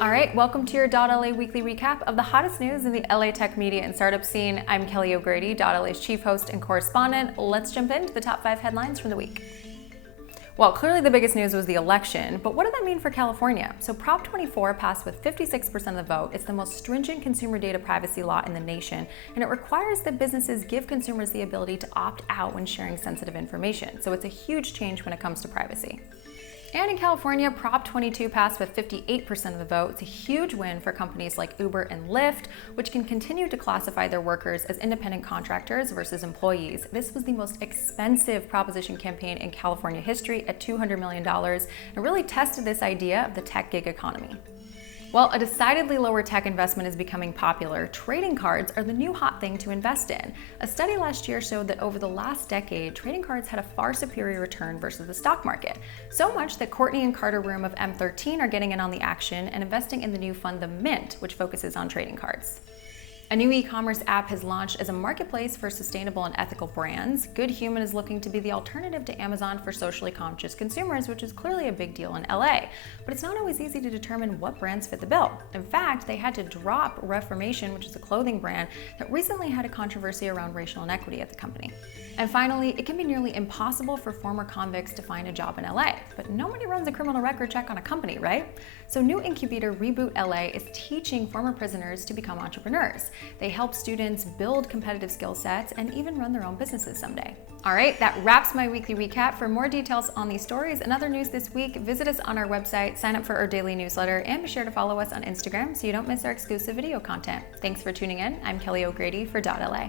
All right, welcome to your .LA weekly recap of the hottest news in the LA tech media and startup scene. I'm Kelly O'Grady, .LA's chief host and correspondent. Let's jump into the top 5 headlines from the week. Well, clearly the biggest news was the election, but what did that mean for California? So Prop 24 passed with 56% of the vote. It's the most stringent consumer data privacy law in the nation, and it requires that businesses give consumers the ability to opt out when sharing sensitive information. So it's a huge change when it comes to privacy. And in California, Prop 22 passed with 58% of the vote. It's a huge win for companies like Uber and Lyft, which can continue to classify their workers as independent contractors versus employees. This was the most expensive proposition campaign in California history at $200 million, and really tested this idea of the tech gig economy. While a decidedly lower tech investment is becoming popular, trading cards are the new hot thing to invest in. A study last year showed that over the last decade, trading cards had a far superior return versus the stock market. So much that Courtney and Carter Room of M13 are getting in on the action and investing in the new fund, The Mint, which focuses on trading cards. A new e-commerce app has launched as a marketplace for sustainable and ethical brands. Good Human is looking to be the alternative to Amazon for socially conscious consumers, which is clearly a big deal in LA. But it's not always easy to determine what brands fit the bill. In fact, they had to drop Reformation, which is a clothing brand that recently had a controversy around racial inequity at the company. And finally, it can be nearly impossible for former convicts to find a job in LA, but nobody runs a criminal record check on a company, right? So new incubator Reboot LA is teaching former prisoners to become entrepreneurs. They help students build competitive skill sets and even run their own businesses someday. All right, that wraps my weekly recap. For more details on these stories and other news this week, visit us on our website, sign up for our daily newsletter, and be sure to follow us on Instagram so you don't miss our exclusive video content. Thanks for tuning in. I'm Kelly O'Grady for .LA.